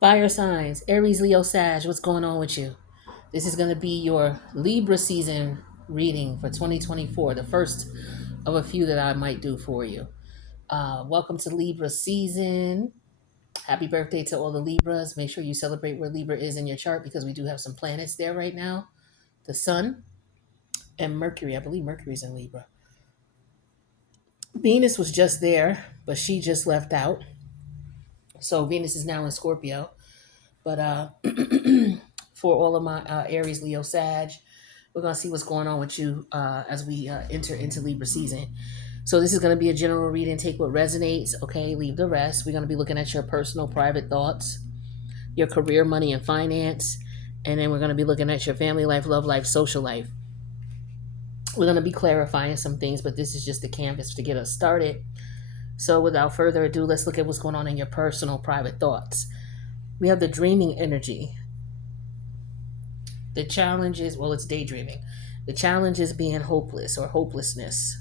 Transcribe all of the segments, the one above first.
Fire signs, Aries, Leo, Sag, what's going on with you? This is going to be your Libra season reading for 2024, the first of a few that I might do for you. Welcome to Libra season. Happy birthday to all the Libras. Make sure you celebrate where Libra is in your chart because we do have some planets there right now. The Sun and Mercury. I believe Mercury's in Libra. Venus was just there, but she just left out. So Venus is now in Scorpio. But for all of my Aries, Leo, Sag, we're going to see what's going on with you as we enter into Libra season. So this is going to be a general reading. Take what resonates, okay? Leave the rest. We're going to be looking at your personal, private thoughts, your career, money, and finance. And then we're going to be looking at your family life, love life, social life. We're going to be clarifying some things, but this is just the canvas to get us started. So without further ado, let's look at what's going on in your personal, private thoughts. We have the dreaming energy. The challenge is, well, it's daydreaming. The challenge is being hopeless or hopelessness.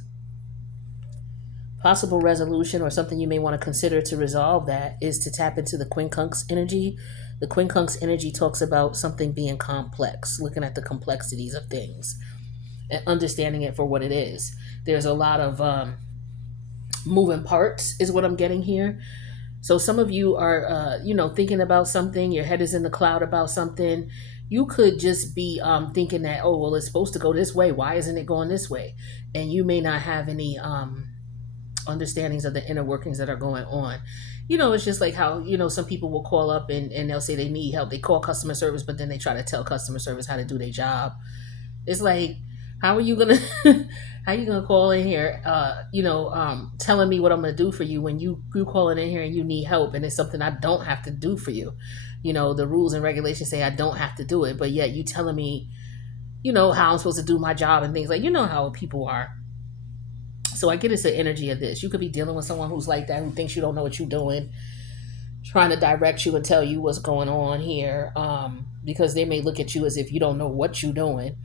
Possible resolution or something you may want to consider to resolve that is to tap into the quincunx energy. The quincunx energy talks about something being complex, looking at the complexities of things and understanding it for what it is. There's a lot of moving parts is what I'm getting here. So some of you are, thinking about something. Your head is in the cloud about something. You could just be thinking that, oh, well, it's supposed to go this way. Why isn't it going this way? And you may not have any understandings of the inner workings that are going on. It's just like how, some people will call up and they'll say they need help. They call customer service, but then they try to tell customer service how to do their job. It's like, how are you gonna how are you gonna call in here telling me what I'm gonna do for you when you calling in here and you need help and it's something I don't have to do for you. The rules and regulations say I don't have to do it, but yet you telling me how I'm supposed to do my job and things, like how people are. So I get it's the energy of this. You could be dealing with someone who's like that, who thinks you don't know what you're doing, trying to direct you and tell you what's going on here, because they may look at you as if you don't know what you're doing.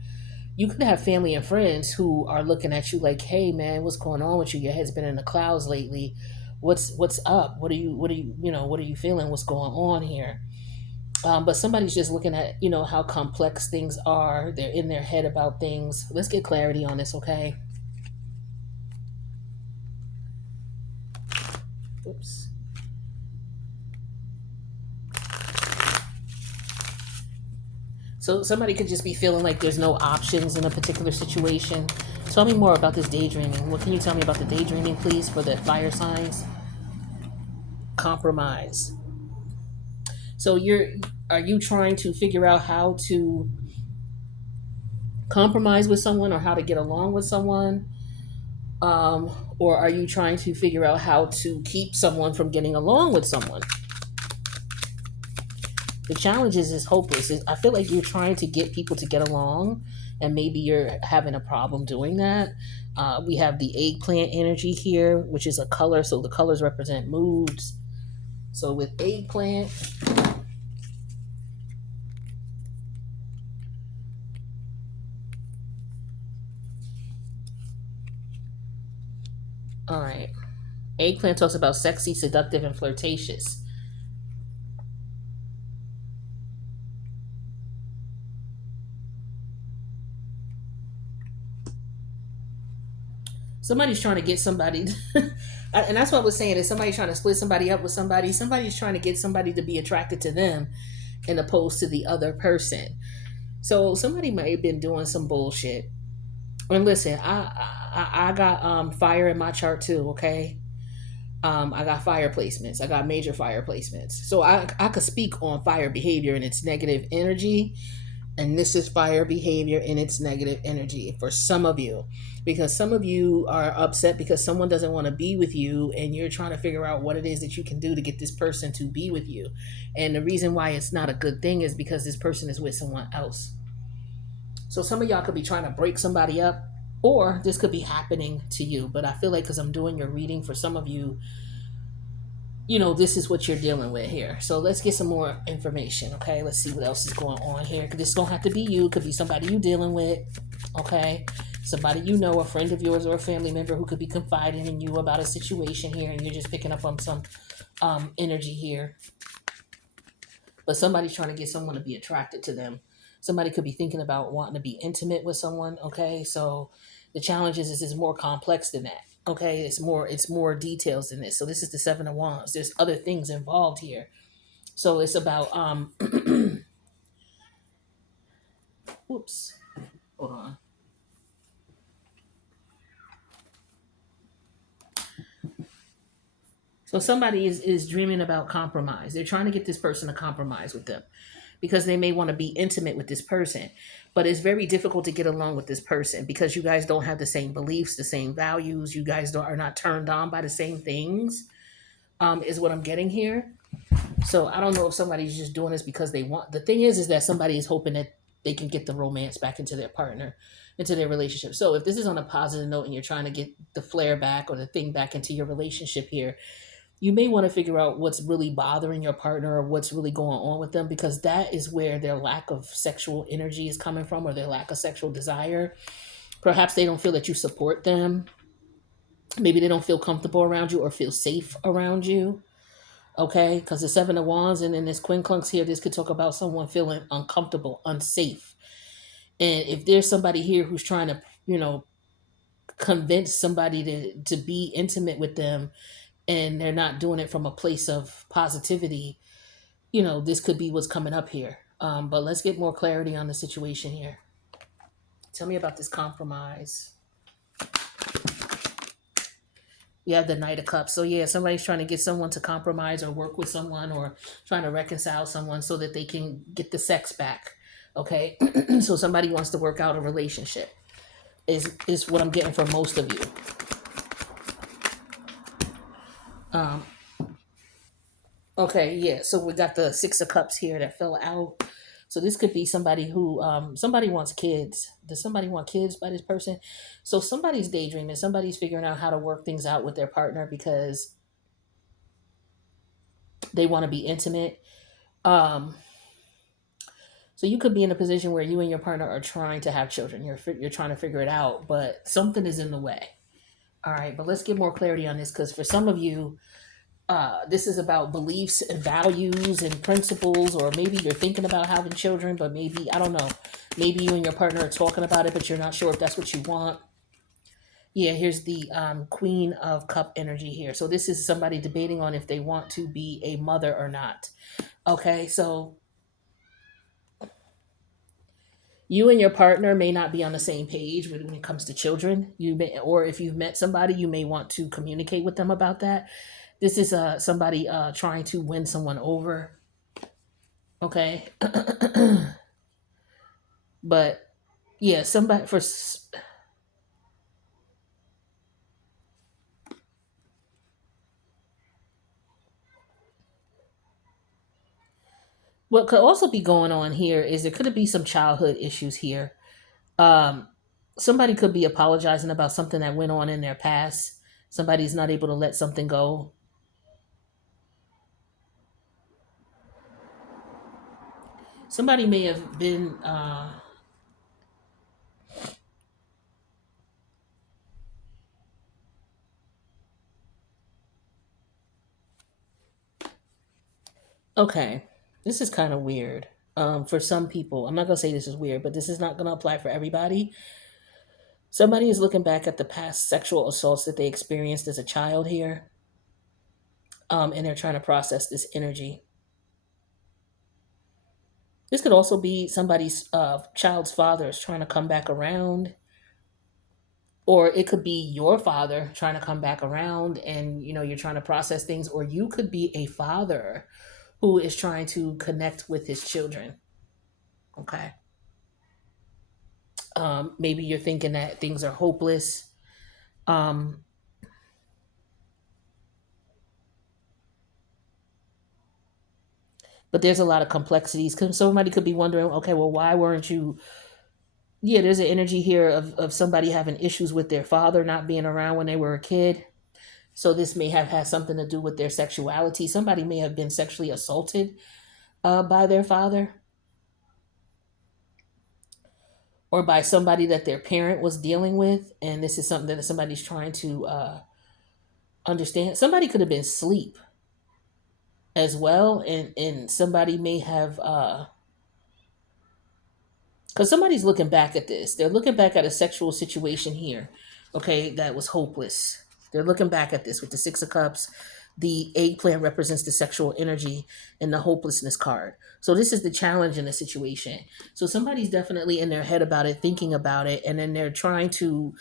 You could have family and friends who are looking at you like, hey man, what's going on with you? Your head's been in the clouds lately. What's up? What are you feeling? What's going on here? But somebody's just looking at, how complex things are. They're in their head about things. Let's get clarity on this, okay? Oops. So somebody could just be feeling like there's no options in a particular situation. Tell me more about this daydreaming. What can you tell me about the daydreaming, please, for the fire signs? Compromise. So are you trying to figure out how to compromise with someone or how to get along with someone? Or are you trying to figure out how to keep someone from getting along with someone? The challenge is hopeless. I feel like you're trying to get people to get along, and maybe you're having a problem doing that. We have the eggplant energy here, which is a color. So the colors represent moods. So with eggplant, all right. Eggplant talks about sexy, seductive, and flirtatious. Somebody's trying to get somebody, and that's what I was saying. Is somebody trying to split somebody up with somebody? Somebody's trying to get somebody to be attracted to them, and opposed to the other person. So somebody might have been doing some bullshit. And listen, I got fire in my chart too. Okay, I got fire placements. I got major fire placements. So I could speak on fire behavior and its negative energy. And this is fire behavior in its negative energy for some of you, because some of you are upset because someone doesn't want to be with you and you're trying to figure out what it is that you can do to get this person to be with you. And the reason why it's not a good thing is because this person is with someone else. So some of y'all could be trying to break somebody up, or this could be happening to you. But I feel like because I'm doing your reading for some of you, this is what you're dealing with here. So let's get some more information, okay? Let's see what else is going on here. This don't have to be you. It could be somebody you dealing with, okay? Somebody a friend of yours or a family member who could be confiding in you about a situation here, and you're just picking up on some energy here. but somebody's trying to get someone to be attracted to them. Somebody could be thinking about wanting to be intimate with someone. Okay, so the challenge is it's more complex than that. Okay, it's more details than this. So this is the Seven of Wands. There's other things involved here. So it's about whoops, hold on. So somebody is dreaming about compromise. They're trying to get this person to compromise with them because they may want to be intimate with this person. But it's very difficult to get along with this person because you guys don't have the same beliefs, the same values. You guys are not turned on by the same things, is what I'm getting here. So I don't know if somebody's just doing this because they want. The thing is that somebody is hoping that they can get the romance back into their partner, into their relationship. So if this is on a positive note and you're trying to get the flare back or the thing back into your relationship here, you may want to figure out what's really bothering your partner or what's really going on with them, because that is where their lack of sexual energy is coming from, or their lack of sexual desire. Perhaps they don't feel that you support them. Maybe they don't feel comfortable around you or feel safe around you. Okay, because the Seven of Wands and then this Quincunx here, this could talk about someone feeling uncomfortable, unsafe. And if there's somebody here who's trying to, convince somebody to be intimate with them, and they're not doing it from a place of positivity, this could be what's coming up here. But let's get more clarity on the situation here. Tell me about this compromise. You have the Knight of Cups. So yeah, somebody's trying to get someone to compromise or work with someone or trying to reconcile someone so that they can get the sex back. Okay, so somebody wants to work out a relationship. Is what I'm getting from most of you. Um, okay, yeah. So we got the Six of Cups here that fell out. So this could be somebody who somebody wants kids. Does somebody want kids by this person? So somebody's daydreaming. Somebody's figuring out how to work things out with their partner because they want to be intimate. Um, so you could be in a position where you and your partner are trying to have children. You're trying to figure it out, but something is in the way. All right, but let's get more clarity on this, because for some of you, this is about beliefs and values and principles, or maybe you're thinking about having children, but maybe, I don't know, maybe you and your partner are talking about it, but you're not sure if that's what you want. Yeah, here's the Queen of Cup energy here. So this is somebody debating on if they want to be a mother or not. Okay, so you and your partner may not be on the same page when it comes to children. You may, or if you've met somebody, you may want to communicate with them about that. This is somebody trying to win someone over. Okay, but yeah, somebody for what could also be going on here is there could be some childhood issues here. Um, Somebody could be apologizing about something that went on in their past. Somebody's not able to let something go. Somebody may have been okay. This is kind of weird. For some people, I'm not gonna say this is weird, but this is not gonna apply for everybody. Somebody is looking back at the past sexual assaults that they experienced as a child here, and they're trying to process this energy. This could also be somebody's child's father is trying to come back around, or it could be your father trying to come back around, and you're trying to process things, or you could be a father who is trying to connect with his children. Okay, maybe you're thinking that things are hopeless. Um, but there's a lot of complexities. Somebody could be wondering, okay, well, why weren't you? Yeah, there's an energy here of somebody having issues with their father not being around when they were a kid. So this may have had something to do with their sexuality. Somebody may have been sexually assaulted by their father, or by somebody that their parent was dealing with. And this is something that somebody's trying to understand. Somebody could have been asleep. as well. And somebody may have because somebody's looking back at this. They're looking back at a sexual situation here, okay, that was hopeless. They're looking back at this with the Six of Cups. The eggplant represents the sexual energy and the hopelessness card. So this is the challenge in the situation. So somebody's definitely in their head about it, thinking about it, and then they're trying to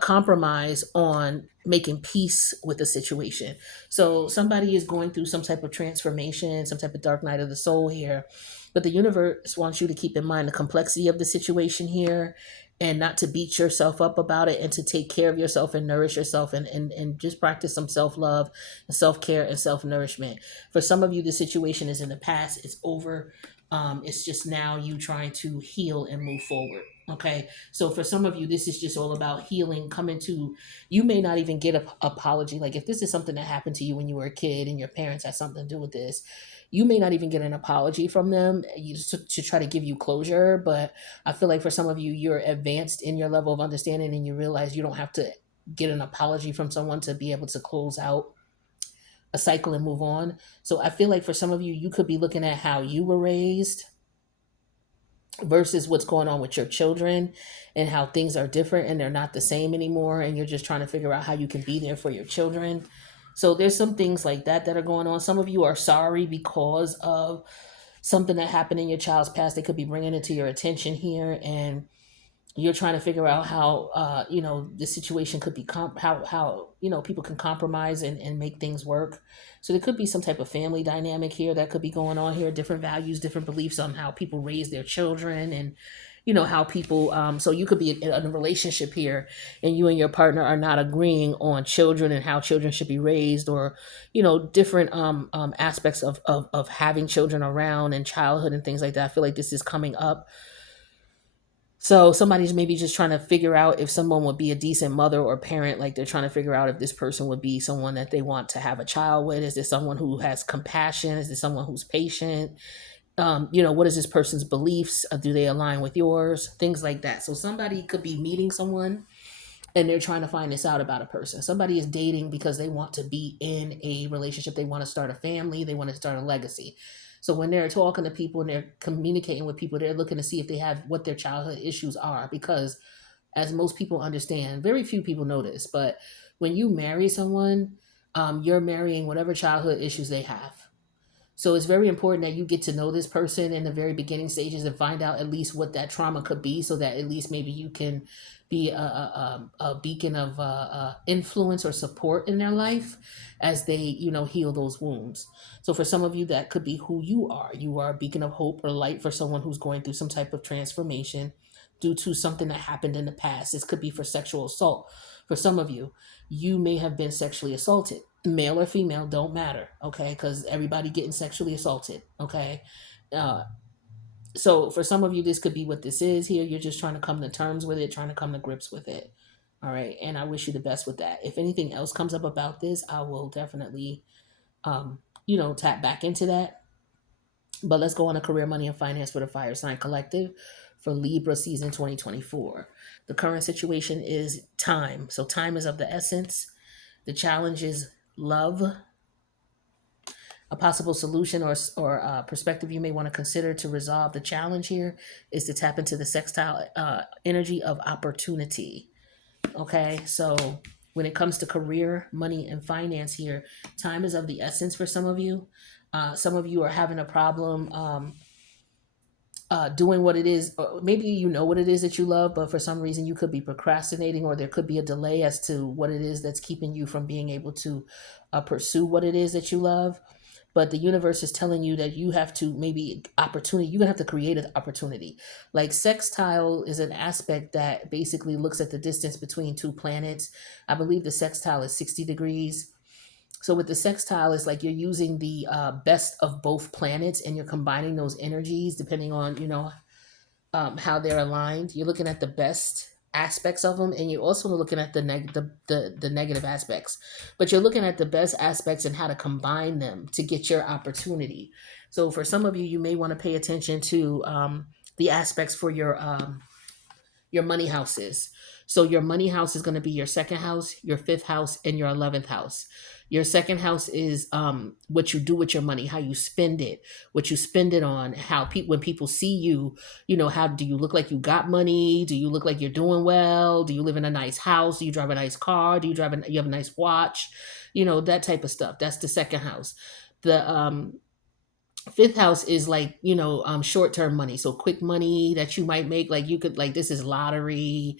compromise on making peace with the situation. So somebody is going through some type of transformation, some type of dark night of the soul here, but the universe wants you to keep in mind the complexity of the situation here and not to beat yourself up about it and to take care of yourself and nourish yourself and just practice some self-love and self-care and self-nourishment. For some of you, the situation is in the past, it's over. It's just now you trying to heal and move forward. Okay. So for some of you, this is just all about healing, coming to, you may not even get a apology. Like if this is something that happened to you when you were a kid and your parents had something to do with this, you may not even get an apology from them to try to give you closure. But I feel like for some of you, you're advanced in your level of understanding and you realize you don't have to get an apology from someone to be able to close out a cycle and move on. So I feel like for some of you, you could be looking at how you were raised versus what's going on with your children and how things are different and they're not the same anymore, and you're just trying to figure out how you can be there for your children. So there's some things like that that are going on. Some of you are sorry because of something that happened in your child's past. They could be bringing it to your attention here, and you're trying to figure out how the situation could be how people can compromise and make things work. So there could be some type of family dynamic here that could be going on here, different values, different beliefs on how people raise their children, and how people so you could be in a relationship here and you and your partner are not agreeing on children and how children should be raised, or different aspects of having children around and childhood and things like that. I feel like this is coming up. So somebody's maybe just trying to figure out if someone would be a decent mother or parent. Like they're trying to figure out if this person would be someone that they want to have a child with. Is this someone who has compassion? Is this someone who's patient? What is this person's beliefs? Do they align with yours? Things like that. So somebody could be meeting someone and they're trying to find this out about a person. Somebody is dating because they want to be in a relationship. They want to start a family. They want to start a legacy. So when they're talking to people and they're communicating with people, they're looking to see if they have what their childhood issues are. Because as most people understand, very few people know this, but when you marry someone, you're marrying whatever childhood issues they have. So it's very important that you get to know this person in the very beginning stages and find out at least what that trauma could be, so that at least maybe you can be a beacon of influence or support in their life as they, heal those wounds. So for some of you, that could be who you are. You are a beacon of hope or light for someone who's going through some type of transformation due to something that happened in the past. This could be for sexual assault. For some of you, you may have been sexually assaulted, male or female, don't matter, okay? Because everybody getting sexually assaulted, okay? uh, so for some of you, this could be what this is here. You're just trying to come to terms with it, trying to come to grips with it. All right, and I wish you the best with that. If anything else comes up about this, I will definitely tap back into that. But let's go on to career, money, and finance for the Fire Sign Collective for Libra season 2024. The current situation is time. So time is of the essence. The challenge is love. A possible solution or perspective you may want to consider to resolve the challenge here is to tap into the sextile energy of opportunity. Okay, so when it comes to career, money, and finance here, time is of the essence for some of you. Some of you are having a problem doing what it is, or maybe you know what it is that you love, but for some reason you could be procrastinating, or there could be a delay as to what it is that's keeping you from being able to pursue what it is that you love. But the universe is telling you that you have to maybe opportunity, you're gonna have to create an opportunity. Like sextile is an aspect that basically looks at the distance between two planets. I believe the sextile is 60 degrees. So with the sextile, it's like you're using the best of both planets and you're combining those energies depending on, how they're aligned. You're looking at the best aspects of them, and you're also looking at the negative aspects. But you're looking at the best aspects and how to combine them to get your opportunity. So for some of you, you may want to pay attention to the aspects for your money houses. So your money house is going to be your second house, your fifth house, and your 11th house. Your second house is what you do with your money, how you spend it, what you spend it on, how people when people see you, how do you look like you got money? Do you look like you're doing well? Do you live in a nice house? Do you drive a nice car? You have a nice watch? That type of stuff. That's the second house. The fifth house is like short-term money, so quick money that you might make, like you could, like, this is lottery,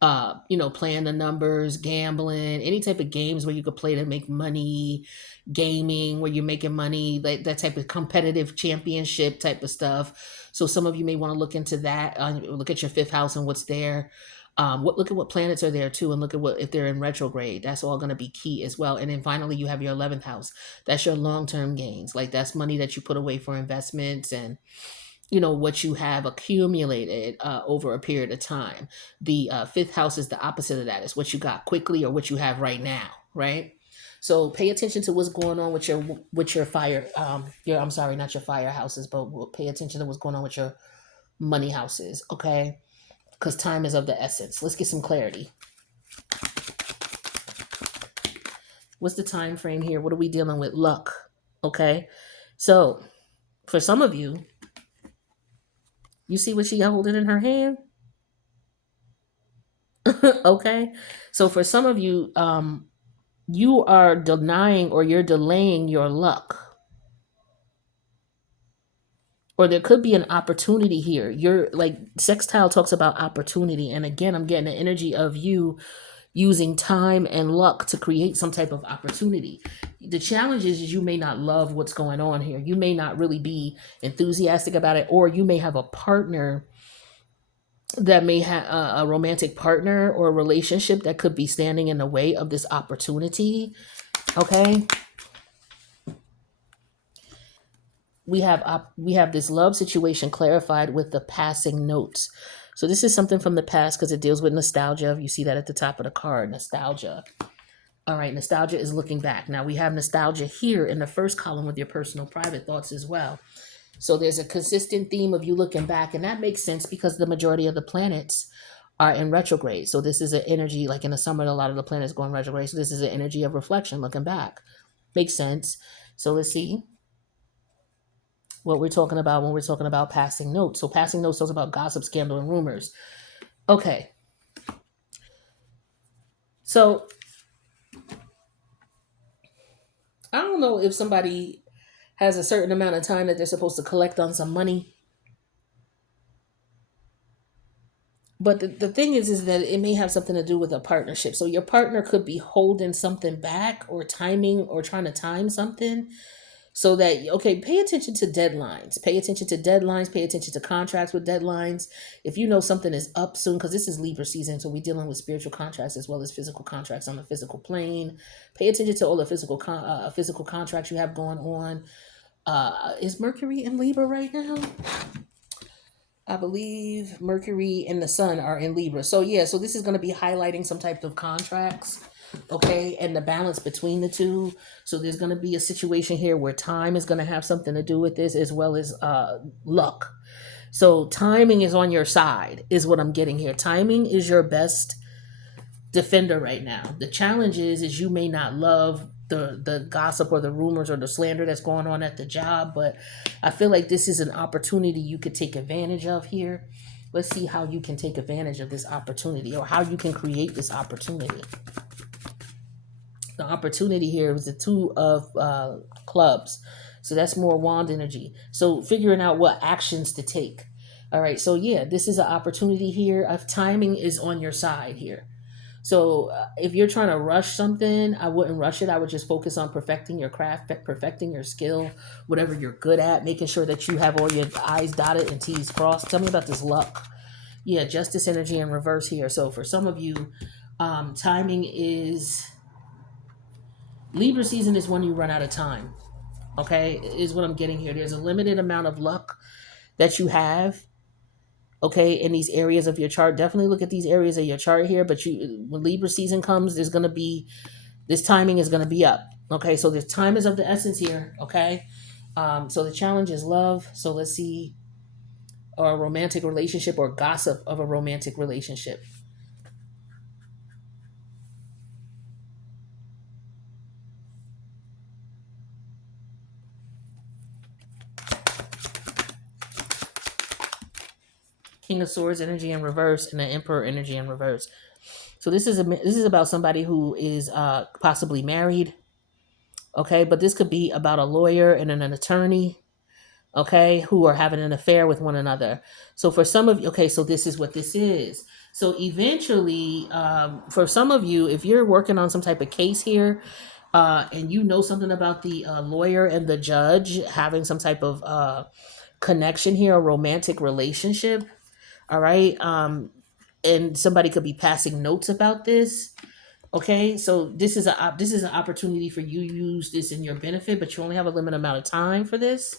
playing the numbers, gambling, any type of games where you could play to make money, gaming where you're making money, like that type of competitive championship type of stuff. So some of you may want to look into that, look at your fifth house and what's there. Look at what planets are there too, and look at what if they're in retrograde. That's all going to be key as well. And then finally, you have your 11th house. That's your long-term gains. Like, that's money that you put away for investments, and what you have accumulated over a period of time. The fifth house is the opposite of that. It's what you got quickly or what you have right now, right? So pay attention to what's going on with your fire. I'm sorry, not your fire houses, but pay attention to what's going on with your money houses, okay? Because time is of the essence. Let's get some clarity. What's the time frame here? What are we dealing with? Luck. Okay. So for some of you, you see what she holding in her hand? Okay. So for some of you, you are denying or you're delaying your luck. Or there could be an opportunity here. You're like, sextile talks about opportunity. And again, I'm getting the energy of you using time and luck to create some type of opportunity. The challenge is you may not love what's going on here. You may not really be enthusiastic about it, or you may have a partner that may have a romantic partner or a relationship that could be standing in the way of this opportunity. Okay. We have this love situation clarified with the passing notes. So this is something from the past because it deals with nostalgia. You see that at the top of the card, nostalgia. All right, nostalgia is looking back. Now we have nostalgia here in the first column with your personal private thoughts as well. So there's a consistent theme of you looking back, and that makes sense because the majority of the planets are in retrograde. So this is an energy, like in the summer, a lot of the planets go in retrograde. So this is an energy of reflection, looking back. Makes sense. So let's see what we're talking about when we're talking about passing notes. So passing notes talks about gossip, scandal, and rumors. Okay. So I don't know if somebody has a certain amount of time that they're supposed to collect on some money. But the thing is that it may have something to do with a partnership. So your partner could be holding something back or timing or trying to time something. So that, okay, pay attention to deadlines. Pay attention to deadlines. Pay attention to contracts with deadlines. If you know something is up soon, because this is Libra season, so we're dealing with spiritual contracts as well as physical contracts on the physical plane. Pay attention to all the physical contracts you have going on. Is Mercury in Libra right now? I believe Mercury and the Sun are in Libra. So yeah, so this is going to be highlighting some type of contracts, okay, and the balance between the two. So there's going to be a situation here where time is going to have something to do with this, as well as luck. So timing is on your side, is what I'm getting here. Timing is your best defender right now. The challenge is you may not love the gossip or the rumors or the slander that's going on at the job, but I feel like this is an opportunity you could take advantage of here. Let's see how you can take advantage of this opportunity, or how you can create this opportunity. The opportunity here is the two of clubs. So that's more wand energy. So figuring out what actions to take. All right. So yeah, this is an opportunity here. Of timing is on your side here. So if you're trying to rush something, I wouldn't rush it. I would just focus on perfecting your craft, perfecting your skill, whatever you're good at, making sure that you have all your I's dotted and T's crossed. Tell me about this luck. Yeah, justice energy in reverse here. So for some of you, timing is Libra season is when you run out of time. Okay, is what I'm getting here. There's a limited amount of luck that you have, okay, in these areas of your chart. Definitely look at these areas of your chart here. But when Libra season comes, there's going to be, this timing is going to be up. Okay, so the time is of the essence here. Okay, so the challenge is love. So let's see, or a romantic relationship, or gossip of a romantic relationship. King of Swords energy in reverse, and the Emperor energy in reverse. So this is about somebody who is possibly married, okay? But this could be about a lawyer and an attorney, okay, who are having an affair with one another. So for some of you, okay, so this is what this is. So eventually, for some of you, if you're working on some type of case here, and you know something about the lawyer and the judge having some type of connection here, a romantic relationship, all right, and somebody could be passing notes about this. Okay, so this is an opportunity for you to use this in your benefit, but you only have a limited amount of time for this.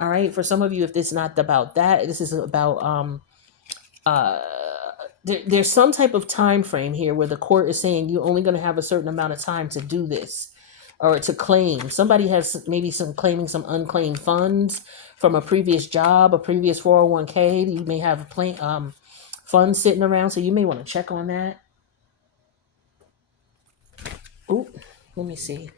All right, for some of you, if this is not about that, this is about uh there's some type of time frame here where the court is saying you're only going to have a certain amount of time to do this or to claim. Somebody has maybe some claiming some unclaimed funds from a previous job, a previous 401k. You may have funds sitting around, so you may want to check on that. Oh, let me see.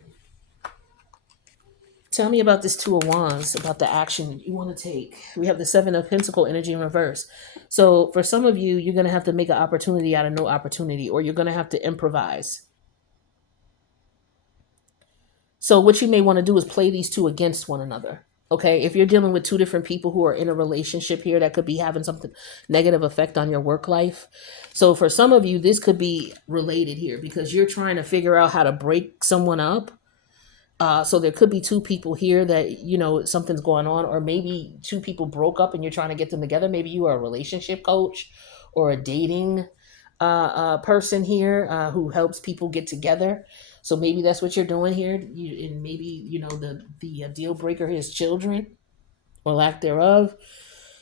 Tell me about this Two of Wands, about the action you want to take. We have the Seven of Pentacle energy in reverse. So for some of you, you're going to have to make an opportunity out of no opportunity, or you're going to have to improvise. So what you may want to do is play these two against one another. Okay, if you're dealing with two different people who are in a relationship here that could be having something negative effect on your work life. So for some of you, this could be related here because you're trying to figure out how to break someone up. So there could be two people here that something's going on, or maybe two people broke up and you're trying to get them together. Maybe you are a relationship coach or a dating person here who helps people get together. So maybe that's what you're doing here. And maybe the deal breaker is children or lack thereof.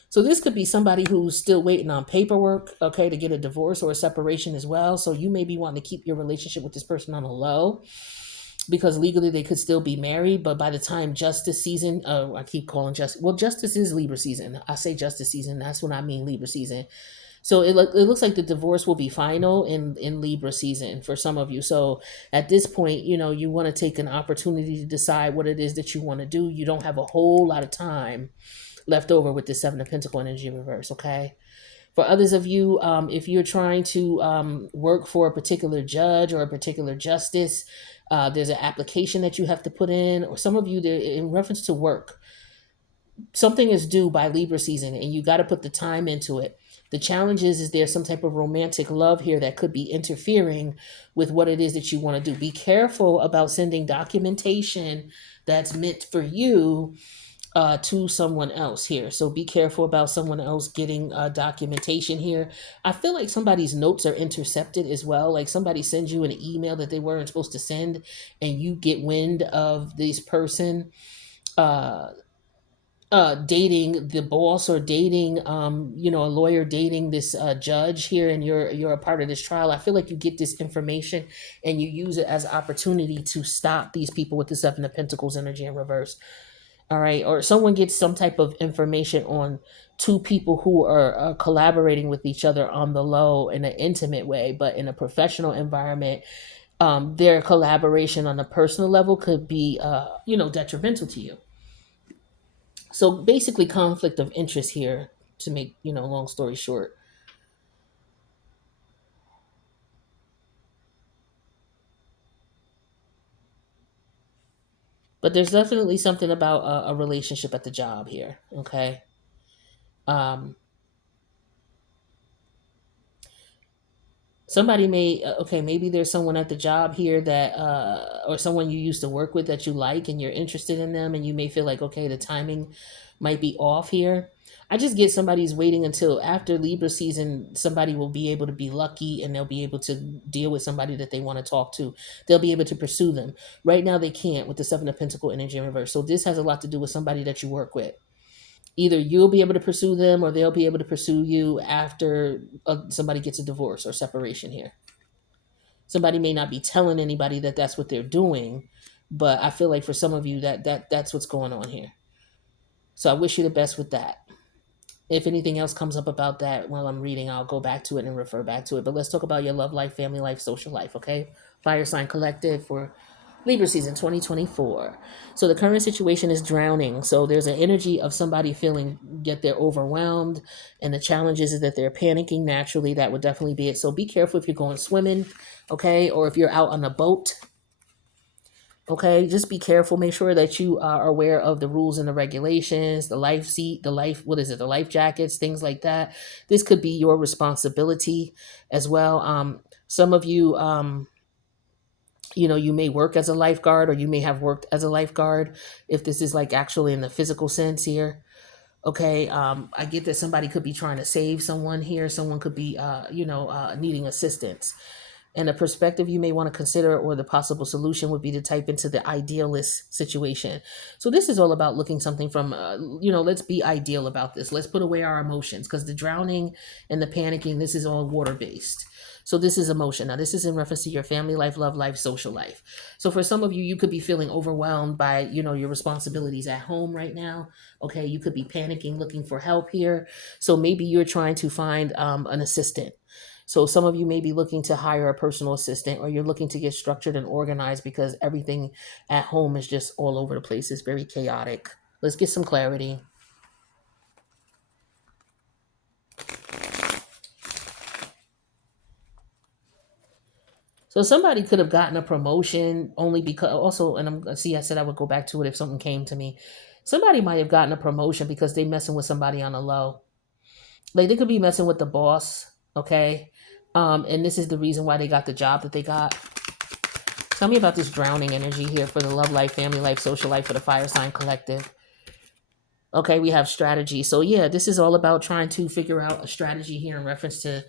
So this could be somebody who's still waiting on paperwork, okay, to get a divorce or a separation as well. So you may be wanting to keep your relationship with this person on the low because legally they could still be married, but by the time justice season, I keep calling justice. Well, justice is Libra season. I say justice season. That's when I mean Libra season. So it looks like the divorce will be final in Libra season for some of you. So at this point, you want to take an opportunity to decide what it is that you want to do. You don't have a whole lot of time left over with the Seven of Pentacle energy reverse, okay? For others of you, if you're trying to work for a particular judge or a particular justice, there's an application that you have to put in, or some of you, in reference to work, something is due by Libra season and you got to put the time into it. The challenge is there's some type of romantic love here that could be interfering with what it is that you want to do. Be careful about sending documentation that's meant for you to someone else here. So be careful about someone else getting documentation here. I feel like somebody's notes are intercepted as well. Like somebody sends you an email that they weren't supposed to send and you get wind of this person uh, dating the boss or dating a lawyer dating this judge here, and you're a part of this trial. I feel like you get this information and you use it as an opportunity to stop these people with the Seven of Pentacles energy in reverse. All right, or someone gets some type of information on two people who are collaborating with each other on the low in an intimate way, but in a professional environment, their collaboration on a personal level could be detrimental to you. So basically conflict of interest here, to make long story short. But there's definitely something about a relationship at the job here, okay? um Somebody may okay, maybe there's someone at the job here that or someone you used to work with that you like and you're interested in them, and you may feel like, okay, the timing might be off here. I just get somebody's waiting until after Libra season. Somebody will be able to be lucky and they'll be able to deal with somebody that they want to talk to. They'll be able to pursue them. Right now they can't with the Seven of Pentacle energy in reverse. So this has a lot to do with somebody that you work with. Either you'll be able to pursue them or they'll be able to pursue you after somebody gets a divorce or separation here. Somebody may not be telling anybody that that's what they're doing, but I feel like for some of you that's what's going on here. So I wish you the best with that. If anything else comes up about that while I'm reading, I'll go back to it and refer back to it. But let's talk about your love life, family life, social life, okay? Fire sign collective for Libra season 2024. So the current situation is drowning. So there's an energy of somebody feeling yet they're overwhelmed. And the challenge is that they're panicking naturally. That would definitely be it. So be careful if you're going swimming, okay, or if you're out on a boat. Okay, just be careful. Make sure that you are aware of the rules and the regulations, the life seat, the life, what is it, the life jackets, things like that. This could be your responsibility as well. Some of you, you may work as a lifeguard, or you may have worked as a lifeguard if this is like actually in the physical sense here. Okay, I get that somebody could be trying to save someone here. Someone could be, needing assistance. And a perspective you may want to consider, or the possible solution, would be to type into the idealist situation. So this is all about looking something from, let's be ideal about this. Let's put away our emotions, because the drowning and the panicking, this is all water based. So this is emotion. Now this is in reference to your family life, love life, social life. So for some of you, you could be feeling overwhelmed by, your responsibilities at home right now. Okay, you could be panicking, looking for help here. So maybe you're trying to find an assistant. So some of you may be looking to hire a personal assistant, or you're looking to get structured and organized because everything at home is just all over the place. It's very chaotic. Let's get some clarity. So somebody could have gotten a promotion only because, also, and I said I would go back to it if something came to me. Somebody might have gotten a promotion because they messing with somebody on the low. Like they could be messing with the boss, okay? And this is the reason why they got the job that they got. Tell me about this drowning energy here for the love life, family life, social life for the fire sign collective. Okay, we have strategy. So yeah, this is all about trying to figure out a strategy here in reference to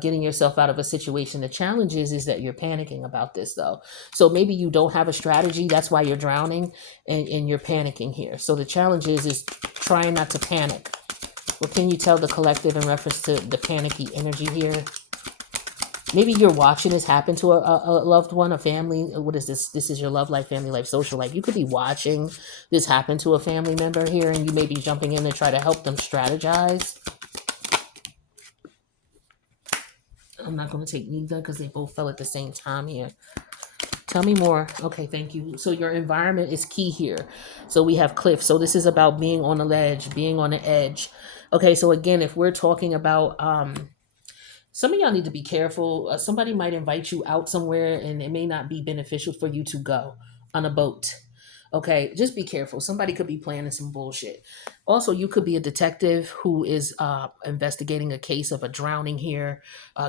getting yourself out of a situation. The challenge is that you're panicking about this though. So maybe you don't have a strategy. That's why you're drowning and you're panicking here. So the challenge is trying not to panic. What can you tell the collective in reference to the panicky energy here? Maybe you're watching this happen to a loved one, a family. What is this? This is your love life, family life, social life. You could be watching this happen to a family member here, and you may be jumping in to try to help them strategize. I'm not going to take neither because they both fell at the same time here. Tell me more. Okay, thank you. So your environment is key here. So we have cliff. So this is about being on a ledge, being on the edge. Okay, so again, if we're talking about some of y'all need to be careful. Somebody might invite you out somewhere and it may not be beneficial for you to go on a boat. Okay, just be careful. Somebody could be planning some bullshit. Also, you could be a detective who is investigating a case of a drowning here.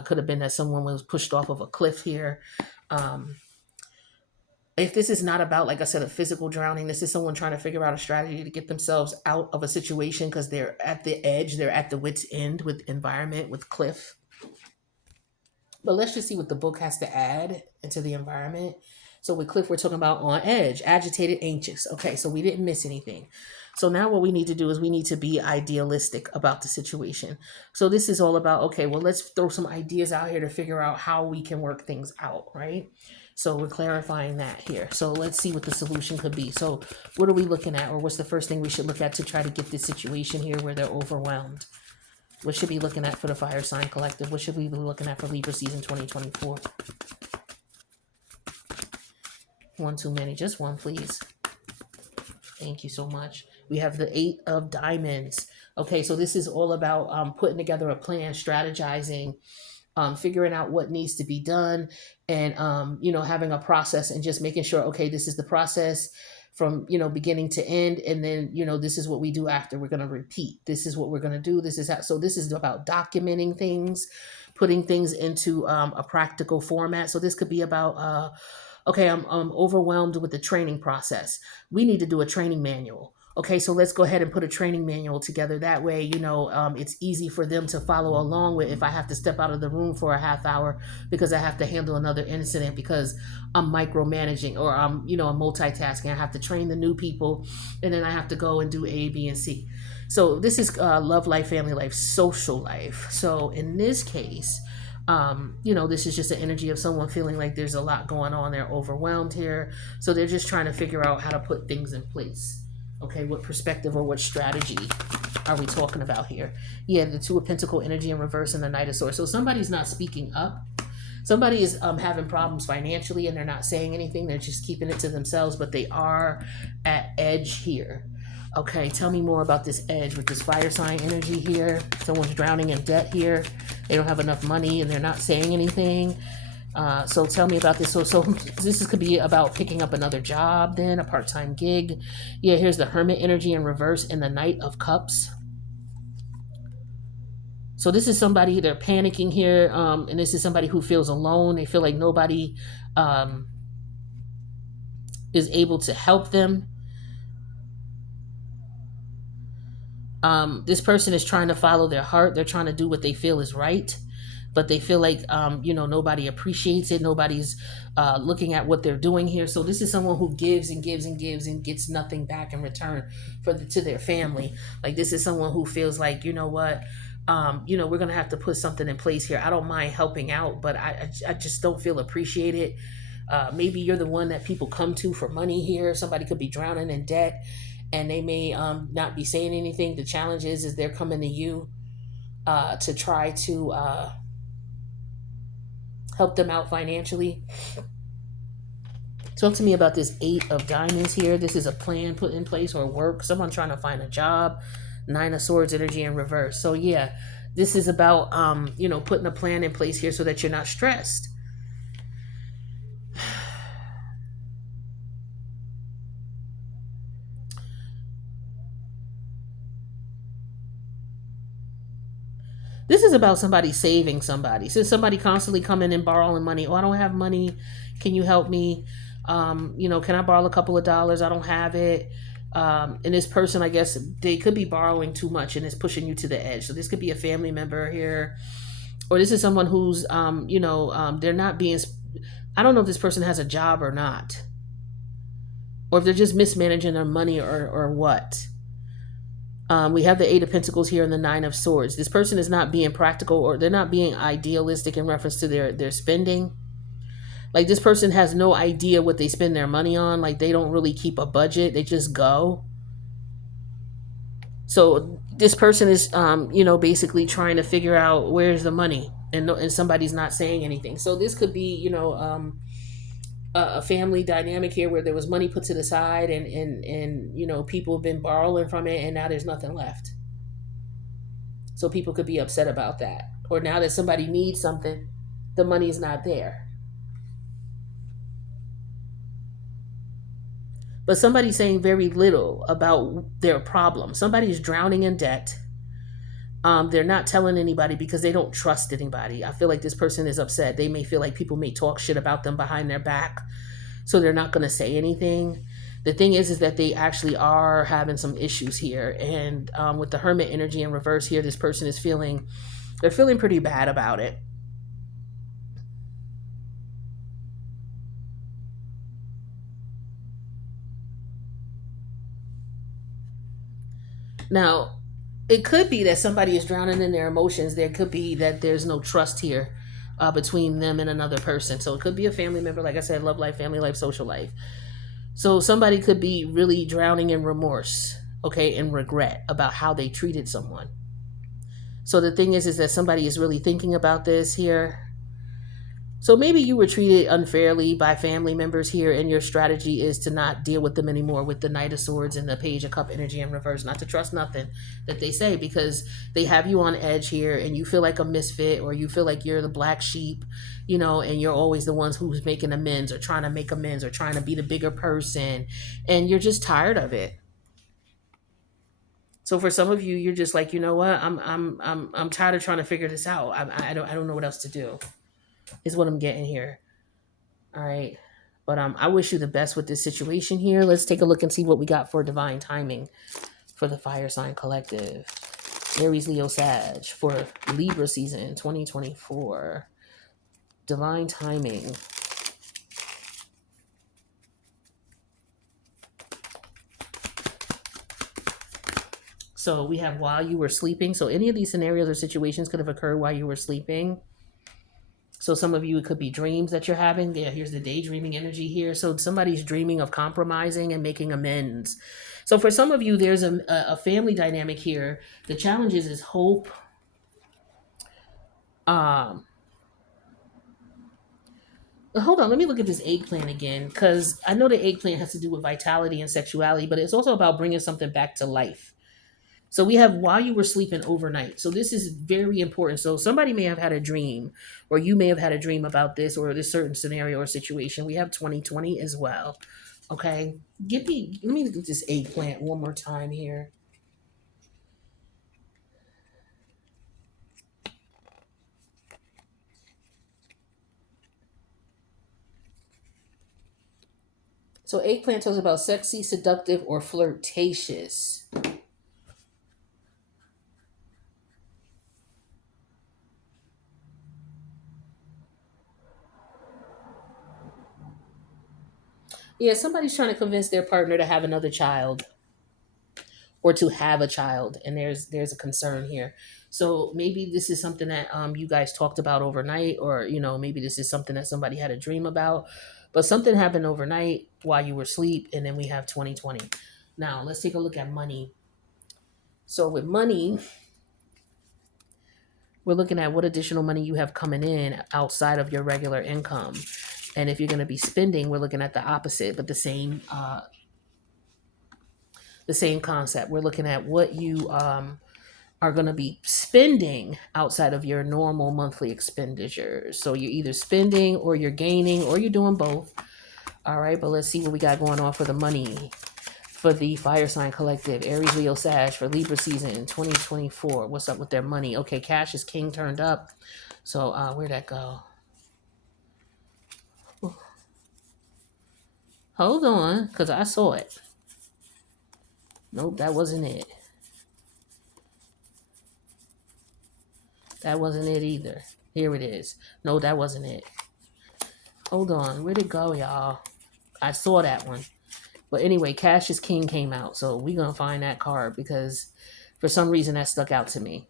Could have been that someone was pushed off of a cliff here. If this is not about, like I said, a physical drowning, this is someone trying to figure out a strategy to get themselves out of a situation because they're at the edge, they're at the wit's end with environment, with cliff. But let's just see what the book has to add into the environment. So with Cliff, we're talking about on edge, agitated, anxious. Okay, so we didn't miss anything. So now what we need to do is we need to be idealistic about the situation. So this is all about, okay, well, let's throw some ideas out here to figure out how we can work things out, right? So we're clarifying that here. So let's see what the solution could be. So what are we looking at, or what's the first thing we should look at to try to get this situation here where they're overwhelmed? What should we be looking at for the Fire Sign Collective? What should we be looking at for Libra season 2024? One too many. Just one, please. Thank you so much. We have the 8 of Diamonds. Okay, so this is all about putting together a plan, strategizing, figuring out what needs to be done, and having a process and just making sure, okay, this is the process from beginning to end, and then this is what we do after. We're going to repeat. This is what we're going to do. This is how. So this is about documenting things, putting things into a practical format. So this could be about okay, I'm overwhelmed with the training process. We need to do a training manual. Okay, so let's go ahead and put a training manual together. That way, it's easy for them to follow along with if I have to step out of the room for a half hour because I have to handle another incident because I'm micromanaging, or I'm multitasking. I have to train the new people, and then I have to go and do A, B, and C. So this is love life, family life, social life. So in this case, this is just an energy of someone feeling like there's a lot going on. They're overwhelmed here. So they're just trying to figure out how to put things in place. Okay, what perspective or what strategy are we talking about here? Yeah, the 2 of Pentacle energy in reverse and the Knight of Swords. So somebody's not speaking up. Somebody is having problems financially and they're not saying anything. They're just keeping it to themselves, but they are at edge here. Okay, tell me more about this edge with this fire sign energy here. Someone's drowning in debt here. They don't have enough money and they're not saying anything. So tell me about this. So could be about picking up another job, then a part-time gig. Yeah, here's the Hermit energy in reverse and the Knight of Cups. So this is somebody, they're panicking here, and this is somebody who feels alone. They feel like nobody um, is able to help them. This person is trying to follow their heart. They're trying to do what they feel is right, but they feel like nobody appreciates it. Nobody's looking at what they're doing here. So this is someone who gives and gives and gives and gets nothing back in return to their family. Like this is someone who feels like, you know what, we're gonna have to put something in place here. I don't mind helping out, but I just don't feel appreciated. Maybe you're the one that people come to for money here. Somebody could be drowning in debt and they may not be saying anything. The challenge is they're coming to you to try to help them out financially. Talk to me about this Eight of Diamonds here. This is a plan put in place or work. Someone trying to find a job. Nine of Swords energy in reverse. So yeah, this is about putting a plan in place here so that you're not stressed. This is about somebody saving somebody. So somebody constantly coming and borrowing money. Oh, I don't have money. Can you help me? Can I borrow a couple of dollars? I don't have it. And this person, I guess, they could be borrowing too much and it's pushing you to the edge. So this could be a family member here, or this is someone who's, they're not being. I don't know if this person has a job or not, or if they're just mismanaging their money or what. We have the Eight of Pentacles here and the Nine of Swords. This person is not being practical, or they're not being idealistic in reference to their spending. Like this person has no idea what they spend their money on. Like they don't really keep a budget. They just go. So this person is, basically trying to figure out where's the money, and somebody's not saying anything. So this could be, a family dynamic here where there was money put to the side and people have been borrowing from it and now there's nothing left. So people could be upset about that. Or now that somebody needs something, the money is not there. But somebody's saying very little about their problem. Somebody's drowning in debt. They're not telling anybody because they don't trust anybody. I feel like this person is upset. They may feel like people may talk shit about them behind their back, so they're not going to say anything. The thing is that they actually are having some issues here. And with the Hermit energy in reverse here, this person is they're feeling pretty bad about it. Now, it could be that somebody is drowning in their emotions. There could be that there's no trust here between them and another person. So it could be a family member, like I said, love life, family life, social life. So somebody could be really drowning in remorse, okay, and regret about how they treated someone. So the thing is that somebody is really thinking about this here. So maybe you were treated unfairly by family members here, and your strategy is to not deal with them anymore with the Knight of Swords and the Page of Cup energy in reverse, not to trust nothing that they say, because they have you on edge here and you feel like a misfit, or you feel like you're the black sheep, and you're always the ones who's making amends or trying to make amends or trying to be the bigger person, and you're just tired of it. So for some of you, you're just like, you know what, I'm tired of trying to figure this out. I don't know what else to do. Is what I'm getting here. All right. But I wish you the best with this situation here. Let's take a look and see what we got for divine timing for the Fire Sign Collective. Aries, Leo, Sag for Libra season 2024. Divine timing. So we have while you were sleeping. So any of these scenarios or situations could have occurred while you were sleeping. So some of you, it could be dreams that you're having. Yeah, here's the daydreaming energy here. So somebody's dreaming of compromising and making amends. So for some of you, there's a family dynamic here. The challenge is hope. Hold on, let me look at this eggplant again, because I know the eggplant has to do with vitality and sexuality, but it's also about bringing something back to life. So we have while you were sleeping overnight. So this is very important. So somebody may have had a dream, or you may have had a dream about this or this certain scenario or situation. We have 2020 as well. Okay. Let me look at this eggplant one more time here. So eggplant talks about sexy, seductive, or flirtatious. Yeah, somebody's trying to convince their partner to have another child or to have a child, and there's a concern here. So maybe this is something that you guys talked about overnight, or maybe this is something that somebody had a dream about, but something happened overnight while you were asleep, and then we have 2020. Now let's take a look at money. So with money, we're looking at what additional money you have coming in outside of your regular income. And if you're going to be spending, we're looking at the opposite, but the same concept. We're looking at what you are going to be spending outside of your normal monthly expenditures. So you're either spending or you're gaining or you're doing both. All right, but let's see what we got going on for the money for the Fire Sign Collective, Aries, Leo, Sag for Libra season 2024. What's up with their money? Okay, cash is king turned up. So where'd that go? Hold on, because I saw it. Nope, that wasn't it. That wasn't it either. Here it is. No, that wasn't it. Hold on. Where'd it go, y'all? I saw that one. But anyway, Cash is King came out. So we're going to find that card because for some reason that stuck out to me.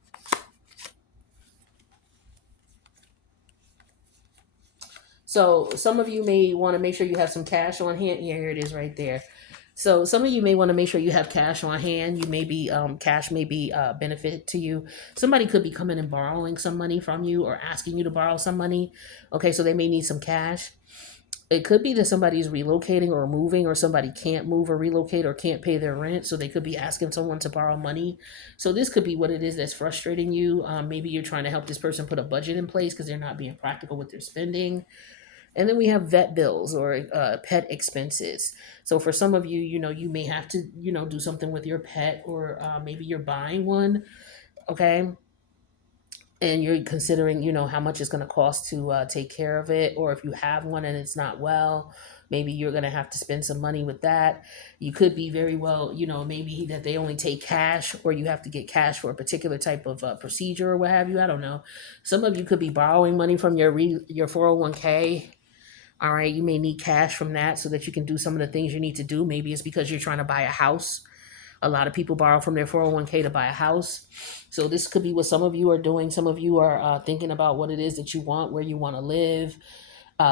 So some of you may want to make sure you have some cash on hand. Yeah, here it is right there. So some of you may want to make sure you have cash on hand. You may be cash may be benefit to you. Somebody could be coming and borrowing some money from you or asking you to borrow some money. Okay, so they may need some cash. It could be that somebody's relocating or moving, or somebody can't move or relocate or can't pay their rent, so they could be asking someone to borrow money. So this could be what it is that's frustrating you. Maybe you're trying to help this person put a budget in place because they're not being practical with their spending. And then we have vet bills or pet expenses. So for some of you, you may have to, do something with your pet, or maybe you're buying one. Okay, and you're considering, how much it's going to cost to take care of it, or if you have one and it's not well, maybe you're going to have to spend some money with that. You could be very well, maybe that they only take cash, or you have to get cash for a particular type of procedure or what have you. I don't know. Some of you could be borrowing money from your 401k. All right, you may need cash from that so that you can do some of the things you need to do. Maybe it's because you're trying to buy a house. A lot of people borrow from their 401k to buy a house. So this could be what some of you are doing. Some of you are thinking about what it is that you want, where you want to live.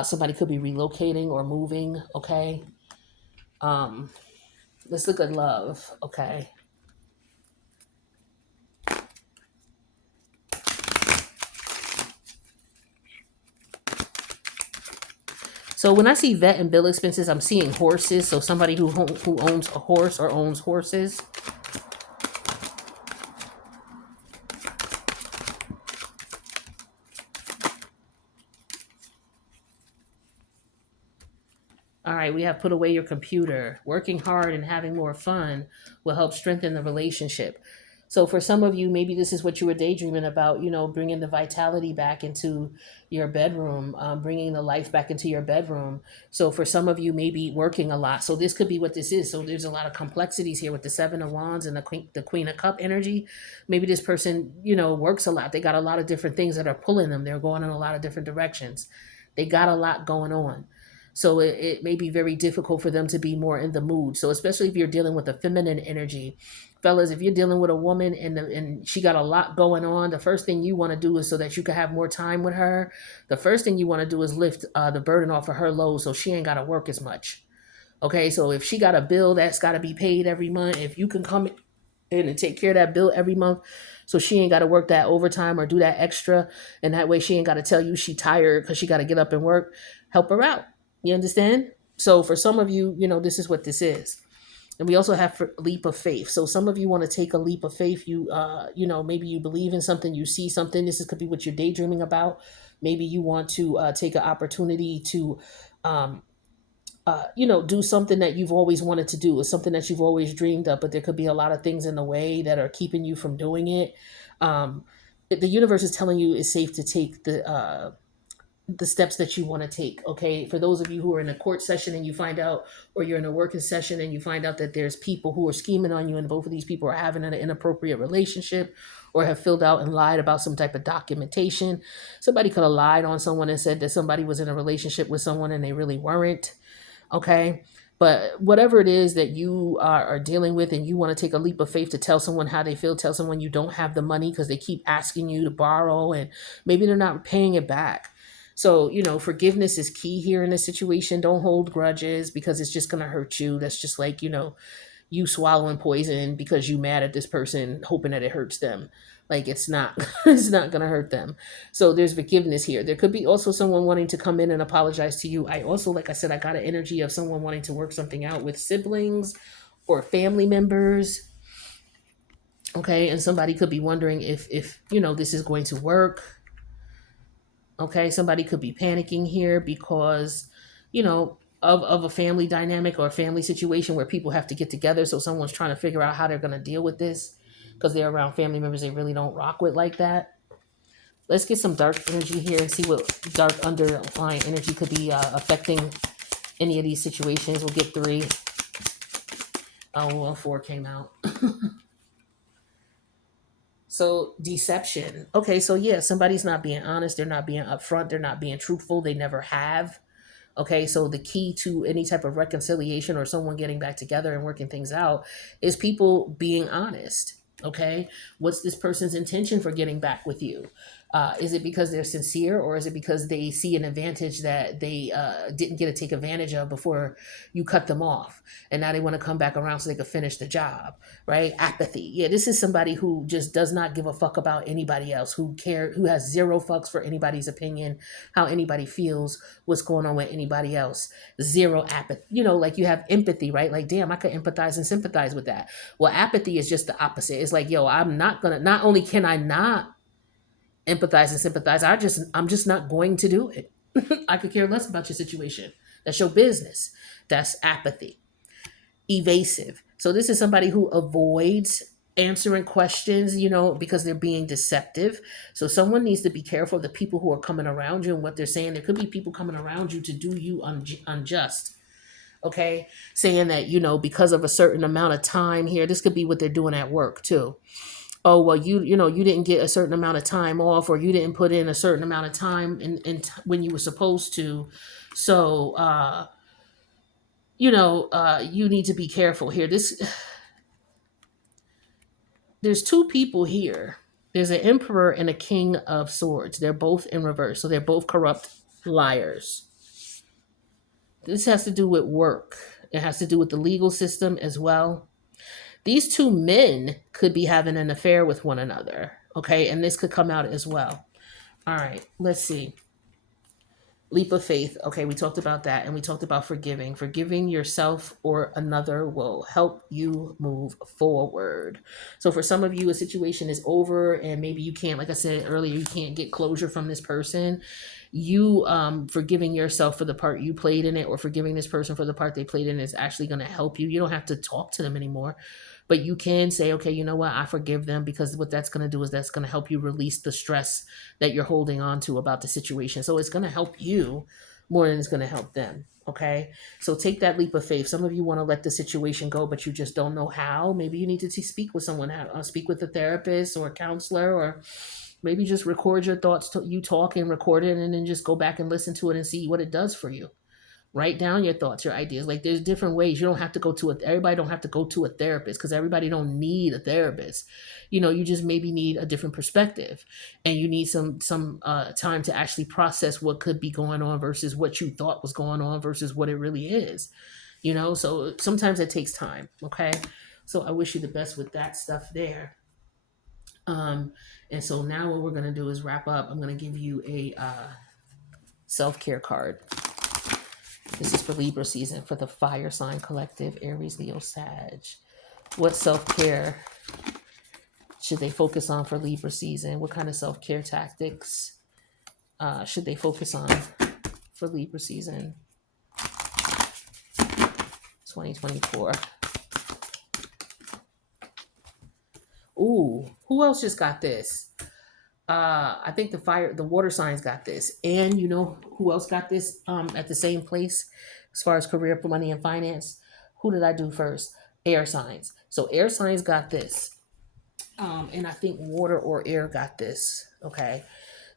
Somebody could be relocating or moving. Okay. Um, let's look at love. Okay. So when I see vet and bill expenses, I'm seeing horses. So somebody who owns a horse or owns horses. All right, we have put away your computer. Working hard and having more fun will help strengthen the relationship. So for some of you, maybe this is what you were daydreaming about, bringing the vitality back into your bedroom, bringing the life back into your bedroom. So for some of you, maybe working a lot. So this could be what this is. So there's a lot of complexities here with the Seven of Wands and the Queen of Cup energy. Maybe this person, works a lot. They got a lot of different things that are pulling them. They're going in a lot of different directions. They got a lot going on. So it may be very difficult for them to be more in the mood. So especially if you're dealing with a feminine energy, fellas, if you're dealing with a woman and she got a lot going on, the first thing you want to do is so that you can have more time with her. The first thing you want to do is lift the burden off of her load so she ain't got to work as much. Okay, so if she got a bill that's got to be paid every month, if you can come in and take care of that bill every month, so she ain't got to work that overtime or do that extra, and that way she ain't got to tell you she tired because she got to get up and work. help her out. You understand? So for some of you, this is what this is. And we also have leap of faith. So some of you want to take a leap of faith. Maybe you believe in something, you see something. Could be what you're daydreaming about. Maybe you want to take an opportunity to, um, do something that you've always wanted to do, or something that you've always dreamed of. But there could be a lot of things in the way that are keeping you from doing it. The universe is telling you it's safe to take the steps that you want to take. Okay. For those of you who are in a court session and you find out, or you're in a working session and you find out that there's people who are scheming on you, and both of these people are having an inappropriate relationship, or have filled out and lied about some type of documentation. Somebody could have lied on someone and said that somebody was in a relationship with someone and they really weren't. Okay. But whatever it is that you are dealing with, and you want to take a leap of faith to tell someone how they feel, tell someone you don't have the money because they keep asking you to borrow and maybe they're not paying it back. So, forgiveness is key here in this situation. Don't hold grudges because it's just going to hurt you. That's just like, you swallowing poison because you mad at this person, hoping that it hurts them. Like it's not, it's not going to hurt them. So there's forgiveness here. There could be also someone wanting to come in and apologize to you. I also, like I said, I got an energy of someone wanting to work something out with siblings or family members. Okay. And somebody could be wondering if, this is going to work. Okay, somebody could be panicking here because, of a family dynamic or a family situation where people have to get together. So someone's trying to figure out how they're going to deal with this because they're around family members they really don't rock with like that. Let's get some dark energy here and see what dark underlying energy could be affecting any of these situations. We'll get three. Oh, well, four came out. So deception. Okay, so yeah, somebody's not being honest. They're not being upfront. They're not being truthful. They never have. Okay, so the key to any type of reconciliation or someone getting back together and working things out is people being honest. Okay, what's this person's intention for getting back with you? Is it because they're sincere, or is it because they see an advantage that they didn't get to take advantage of before you cut them off, and now they want to come back around so they could finish the job? Right? Apathy. Yeah, this is somebody who just does not give a fuck about anybody else, who has zero fucks for anybody's opinion, how anybody feels, what's going on with anybody else. Zero apathy. Like you have empathy, right? Like, damn, I could empathize and sympathize with that. Well, apathy is just the opposite. It's like, yo, not only can I not empathize and sympathize, I'm just not going to do it. I could care less about your situation. That's your business. That's apathy. Evasive. So this is somebody who avoids answering questions, because they're being deceptive. So someone needs to be careful of the people who are coming around you and what they're saying. There could be people coming around you to do you unjust. Okay. Saying that, because of a certain amount of time here, this could be what they're doing at work too. Oh, well, you didn't get a certain amount of time off, or you didn't put in a certain amount of time when you were supposed to. So, you need to be careful here. There's two people here. There's an emperor and a king of swords. They're both in reverse. So they're both corrupt liars. This has to do with work. It has to do with the legal system as well. These two men could be having an affair with one another. Okay. And this could come out as well. All right. Let's see. Leap of faith. Okay, we talked about that, and we talked about forgiving. Forgiving yourself or another will help you move forward. So for some of you, a situation is over and maybe you can't, like I said earlier, you can't get closure from this person. You forgiving yourself for the part you played in it, or forgiving this person for the part they played in it, is actually going to help you. You don't have to talk to them anymore, but you can say, okay, you know what, I forgive them, because what that's going to do is that's going to help you release the stress that you're holding on to about the situation. So it's going to help you more than it's going to help them. Okay. So take that leap of faith. Some of you want to let the situation go, but you just don't know how. Maybe you need to speak with someone, speak with a therapist or a counselor, or maybe just record your thoughts, you talk and record it, and then just go back and listen to it and see what it does for you. Write down your thoughts, your ideas. Like, there's different ways. You don't have to go to everybody don't have to go to a therapist, because everybody don't need a therapist. You just maybe need a different perspective, and you need some time to actually process what could be going on versus what you thought was going on versus what it really is. So sometimes it takes time. Okay. So I wish you the best with that stuff there. And so now what we're going to do is wrap up. I'm going to give you a self-care card. This is for Libra season for the fire sign collective, Aries, Leo, Sag. What self-care should they focus on for Libra season? What kind of self-care tactics should they focus on for Libra season 2024? Ooh, who else just got this? I think the water signs got this. And you know who else got this at the same place as far as career, money, and finance? Who did I do first? Air signs. So air signs got this. And I think water or air got this. Okay.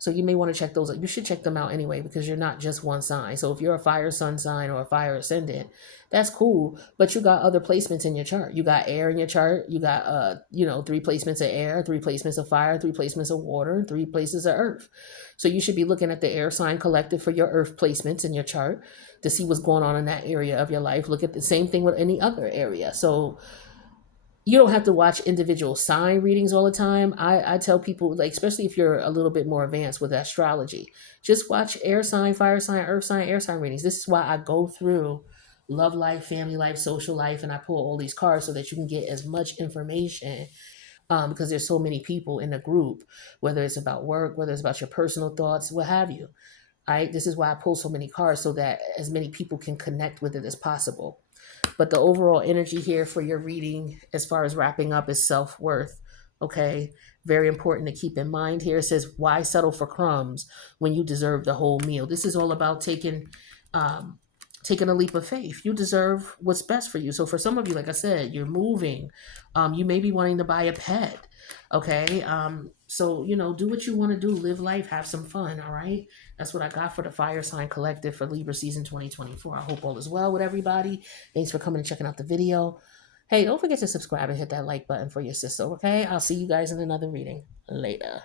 So you may want to check those out. You should check them out anyway because you're not just one sign. So if you're a fire sun sign or a fire ascendant, that's cool. But you got other placements in your chart. You got air in your chart. You got 3 placements of air, 3 placements of fire, 3 placements of water, 3 places of earth. So you should be looking at the air sign collective for your earth placements in your chart to see what's going on in that area of your life. Look at the same thing with any other area. So you don't have to watch individual sign readings all the time. I tell people, like, especially if you're a little bit more advanced with astrology, just watch air sign, fire sign, earth sign, air sign readings. This is why I go through love life, family life, social life, and I pull all these cards so that you can get as much information, because there's so many people in the group, whether it's about work, whether it's about your personal thoughts, what have you. This is why I pull so many cards so that as many people can connect with it as possible. But the overall energy here for your reading, as far as wrapping up, is self worth. Okay. Very important to keep in mind here. It says, why settle for crumbs when you deserve the whole meal? This is all about um, taking a leap of faith. You deserve what's best for you. So for some of you, like I said, you're moving. You may be wanting to buy a pet. Okay. So, do what you want to do, live life, have some fun. All right. That's what I got for the Fire Sign Collective for Libra season 2024. I hope all is well with everybody. Thanks for coming and checking out the video. Hey, don't forget to subscribe and hit that like button for your sister. Okay. I'll see you guys in another reading later.